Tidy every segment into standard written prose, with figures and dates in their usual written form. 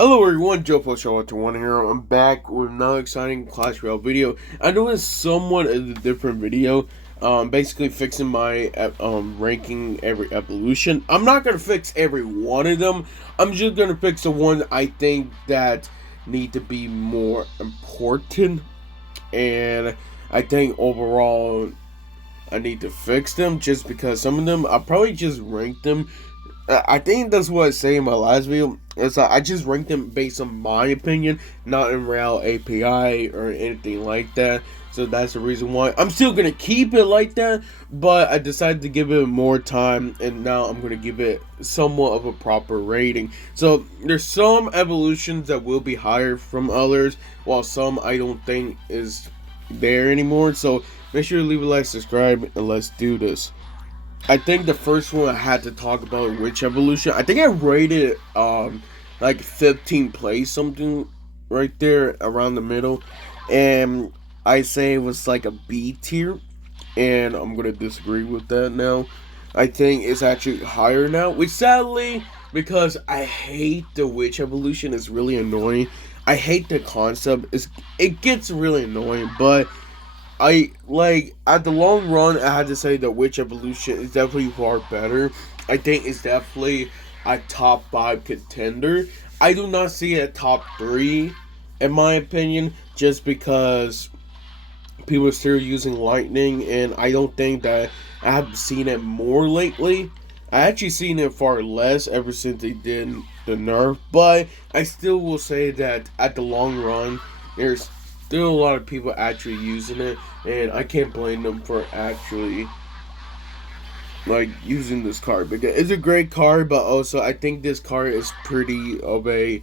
Hello everyone, Joe Show1 here. I'm back with another exciting Clash Royale video. I know it's somewhat a different video. Basically fixing my ranking every evolution. I'm not gonna fix every one of them. I'm just gonna fix the ones I think that need to be more important, and I think overall I need to fix them just because some of them I'll probably just rank them. I think that's what I say in my last video. It's like I just ranked them based on my opinion, not in Real API or anything like that. So that's the reason why I'm still gonna keep it like that, but I decided to give it more time, and now I'm gonna give it somewhat of a proper rating. So there's some evolutions that will be higher from others, while some I don't think is there anymore. So make sure to leave a like, subscribe, and let's do this. I think the first one I had to talk about Witch Evolution. I think I rated like 15th place, something right there around the middle, and I say it was like a B tier, and I'm gonna disagree with that now. I think it's actually higher now, which sadly, because I hate the Witch Evolution, it's really annoying. I hate the concept. It gets really annoying, but I like at the long run. I had to say that Witch Evolution is definitely far better. I think it's definitely a top 5 contender. I do not see it at top 3, in my opinion, just because people are still using Lightning, and I don't think that I have seen it more lately. I actually seen it far less ever since they did the nerf, but I still will say that at the long run, there's still a lot of people actually using it, and I can't blame them for actually like using this card, because it's a great card, but also I think this card is pretty of a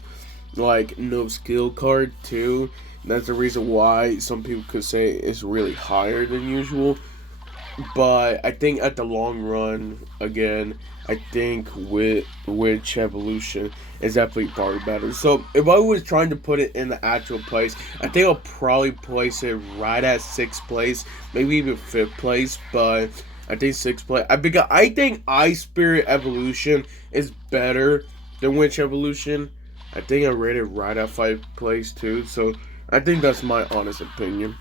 like no skill card too. That's the reason why some people could say it's really higher than usual. But I think at the long run, again, I think with Witch Evolution is definitely far better. So if I was trying to put it in the actual place, I think I'll probably place it right at 6th place, maybe even 5th place. But I think 6th place, because I think Ice Spirit Evolution is better than Witch Evolution. I think I rated right at 5th place too. So I think that's my honest opinion.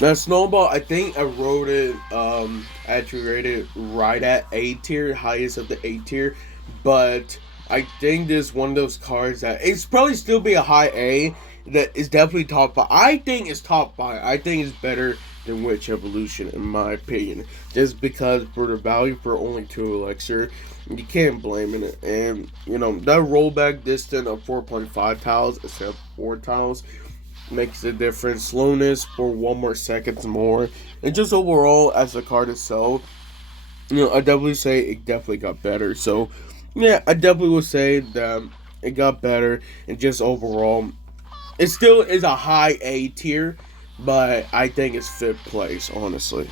Now Snowball, I think I wrote it, actually rated right at A tier, highest of the A tier, but I think this is one of those cards that it's probably still be a high A, that is definitely top 5. I think it's top 5. I think it's better than Witch Evolution in my opinion, just because for the value for only 2 elixir, you can't blame it. And you know that rollback distance of 4.5 tiles instead of 4 tiles makes a difference. Slowness for 1 more seconds more, and just overall as a card itself, I definitely say it definitely got better. So yeah, I definitely would say that it got better, and just overall it still is a high A tier, but I think it's 5th place honestly.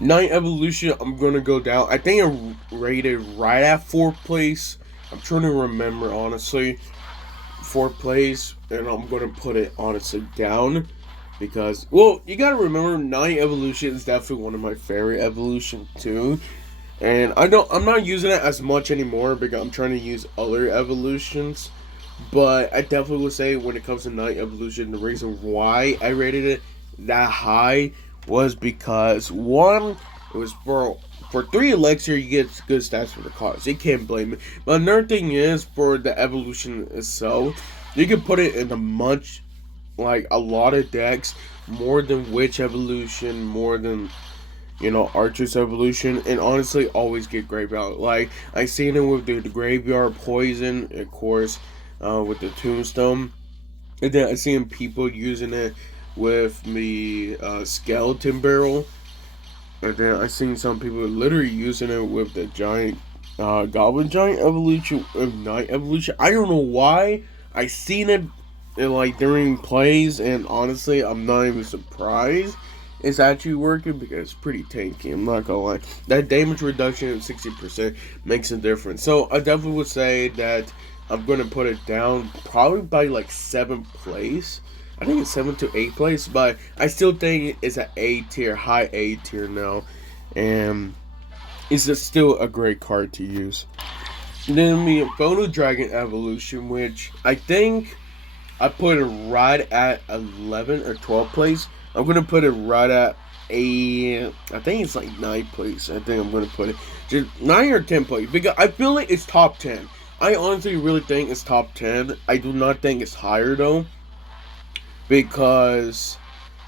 Night Evolution, I'm gonna go down. I think I rated right at 4th place. I'm trying to remember honestly. 4th place, and I'm gonna put it honestly down because, well, you gotta remember Night Evolution is definitely one of my favorite evolution too, and I'm not using it as much anymore because I'm trying to use other evolutions. But I definitely would say when it comes to Night Evolution, the reason why I rated it that high was because, one, it was for 3 elixir, you get good stats for the cards. You can't blame it. But another thing is, for the evolution itself, you can put it in a lot of decks, more than Witch Evolution, more than, Archer's Evolution, and honestly, always get great value. Like, I seen it with the Graveyard Poison, of course, with the Tombstone, and then I seen people using it with the Skeleton Barrel. And then I seen some people literally using it with the giant Goblin Giant Evolution, Night Evolution. I don't know why. I seen it during plays, and honestly, I'm not even surprised it's actually working because it's pretty tanky. I'm not gonna lie. That damage reduction of 60% makes a difference. So I definitely would say that I'm gonna put it down probably by 7th place. I think it's 7th to 8th place, but I still think it's an A tier, high A tier now, and it's still a great card to use. Then we have Photo Dragon Evolution, which I think I put it right at 11 or 12th place. I'm gonna put it right at I think it's like 9th place. I think I'm gonna put it just 9 or 10th place because I feel like it's top 10. I honestly really think it's top 10. I do not think it's higher though, because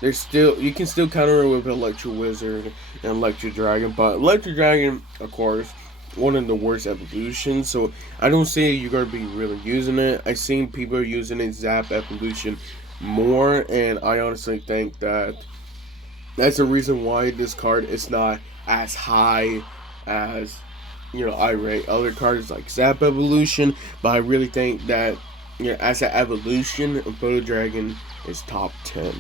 there's still, you can still counter it with Electro Wizard and Electro Dragon, but Electro Dragon, of course, one of the worst evolutions. So I don't see you're gonna be really using it. I seen people using it Zap evolution more, and I honestly think that that's the reason why this card is not as high as, I rate other cards like Zap evolution. But I really think that, as an evolution, Photo Dragon is top 10.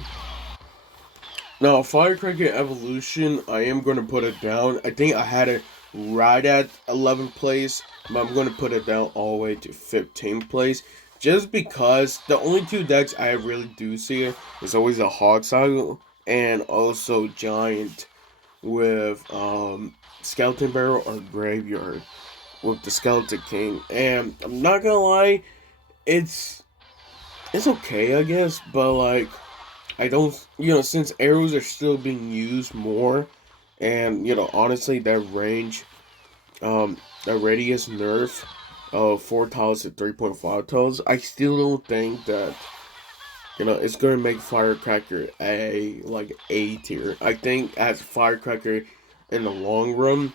Now, Firecracker Evolution, I am going to put it down. I think I had it right at 11th place, but I'm going to put it down all the way to 15th place. Just because the only two decks I really do see is always a Hog and also Giant with Skeleton Barrel or Graveyard with the Skeleton King. And I'm not going to lie, it's okay, I guess, but like, I don't, since arrows are still being used more, and, honestly, that range, that radius nerf of 4 tiles to 3.5 tiles, I still don't think that, it's going to make Firecracker like, A tier. I think as Firecracker in the long run,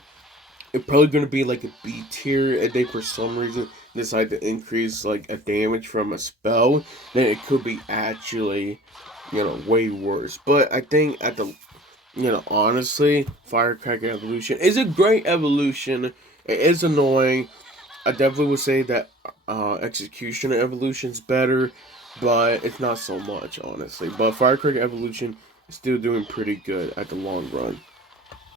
it's probably going to be like a B tier, and they, for some reason, decide to increase, like, a damage from a spell, then it could be actually, way worse. But I think at the, honestly, Firecracker Evolution is a great evolution. It is annoying. I definitely would say that Executioner Evolution's better, but it's not so much, honestly. But Firecracker Evolution is still doing pretty good at the long run.